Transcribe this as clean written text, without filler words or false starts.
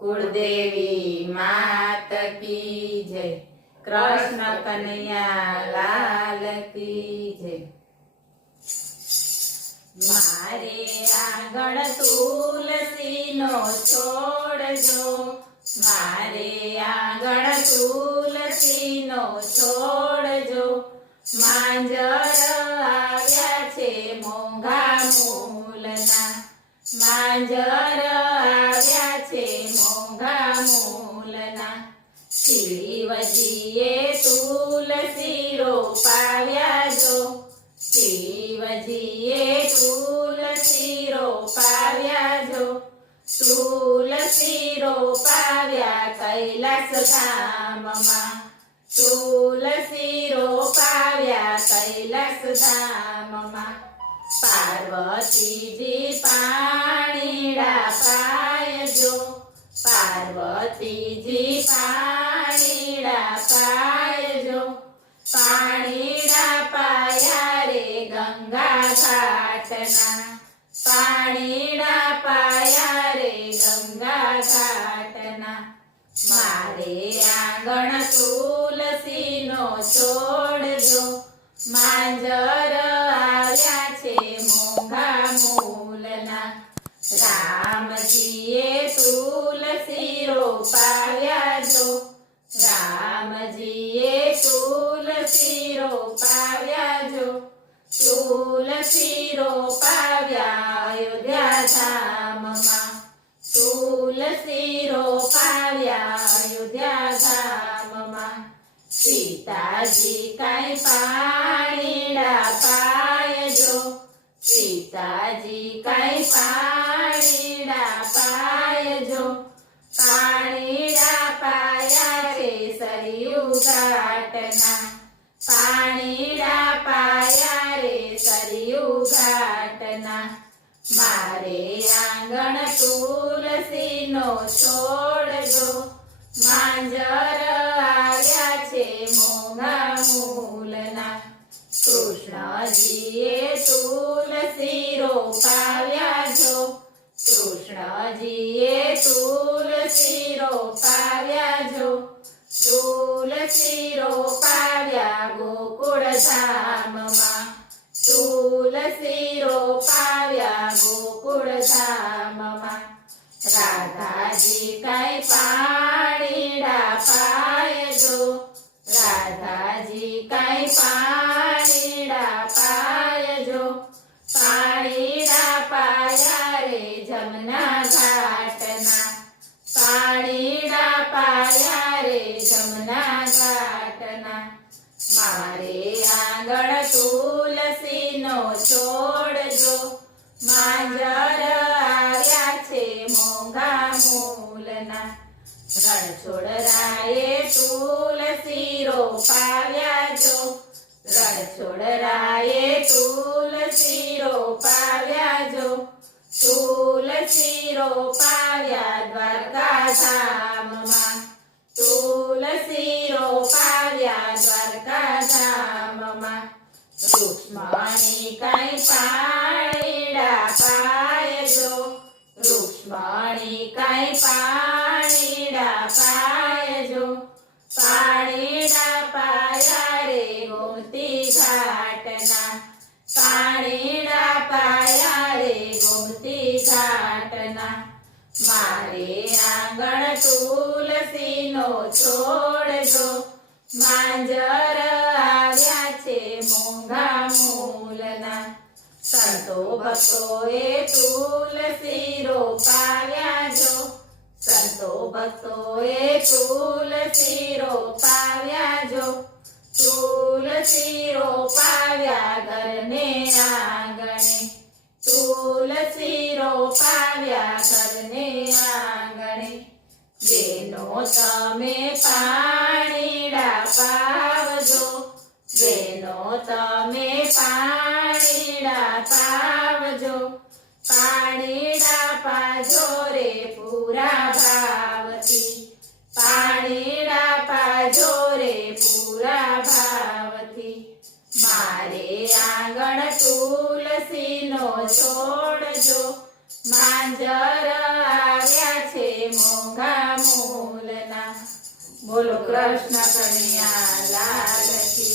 कुलदेवी मात की जय। कृष्ण कन्हैया लाल की जय। मारे आंगण तुलसी नो छोड़जो, मारे आंगण तुलसी नो छोड़जो। मांजर आव्या छे मोंघा मूलना, मांजर आव्या छे मोंघा मूलना। शिवजीए तुलसी रोपाव्या जो, शिवजीए तुलसी रोपाव्या जो। तुलसी रोपाव्या कैलास धाममा, तुलसी रोपाव्या कैलास धाममा। पार्वतीजी पाणीड़ा पायजो, पार्वतीजी पाणीड़ा पायजो। पाणीड़ा पाया रे गंगा घाटना, पाणीड़ा पाया रे गंगा घाटना। मारे आंगण तुलसी नो छोड़जो, मांजर आव्या छे मोंघा मूलना। रामजीए तुलसी रोपाव्या जो, रामजीए तुलसी रोपाव्या जो। तुलसी रोपाव्या अयोध्या धाममा, तुलसी रोपाव्या अयोध्या धाममा। सीताजी काई पाणीड़ा पायजो, सीताजी काई पाणीड़ा पायजो। पाणीड़ा पाया रे सरयू घाटना, पाणीड़ा पाया रे सरयू घाटना। मारे आंगण तुलसी नो छोड़जो, मांजर आव्या छे मोंघा मूलना। कृष्णजीए तुलसी रोपाव्या जो, कृष्णजीए तुलसी रोपाव्या जो। तुलसी रोपाव्या गोकुळ धाममा, तुलसी रोपाव्या गोकुळ धाममा। राधाजी काई पाणीड़ा पायजो, राधाजी काई पाणीड़ा पायजो। पाणीड़ा पाया रे जमुना घाटना, पाणीड़ा पाया रे जमुना घाटना। मारे आंगण तुलसी नो छोड़जो, मांजर आव्या छे मोंघा मूलना। रणछोड़राये तुलसी रोपाव्या जो, रणछोड़राये तुलसी रोपाव्या जो। तुलसी रोपाव्या द्वारका धाममा, तुलसी रोपाव्या द्वारका धाममा। रुक्ष्मणी काई पाणीड़ा पायजो, रुक्ष्मणी काई पाणीड़ा पायजो। पाणीड़ा पाया रे गोमती घाटना, पाणीड़ा पाया रे गोमती घाटना। मारे आंगण तुलसी नो छोड़जो, मांजर आव्या छे मोंघा मूलना। संतो भक्तोए तुलसी रोपाव्या जो, संतो भक्तोए तुलसी रोपाव्या जो। तुलसी रोपाव्या घरने आंगणे, तुलसी रोपाव्या घरने आंगणे। बेनो तमे पाणीड़ा पावजो, बेनो तमे पाणीड़ा पावजो। पाणीड़ा पाजो रे पूरा भावती, पाणीड़ा पाजो रे पूरा भावती। मारे आंगण तुलसी नो छोड़जो, मांजर आव्या छे मोंघा મોંઘા મૂલના. બોલો કૃષ્ણ કનૈયા લાલ કી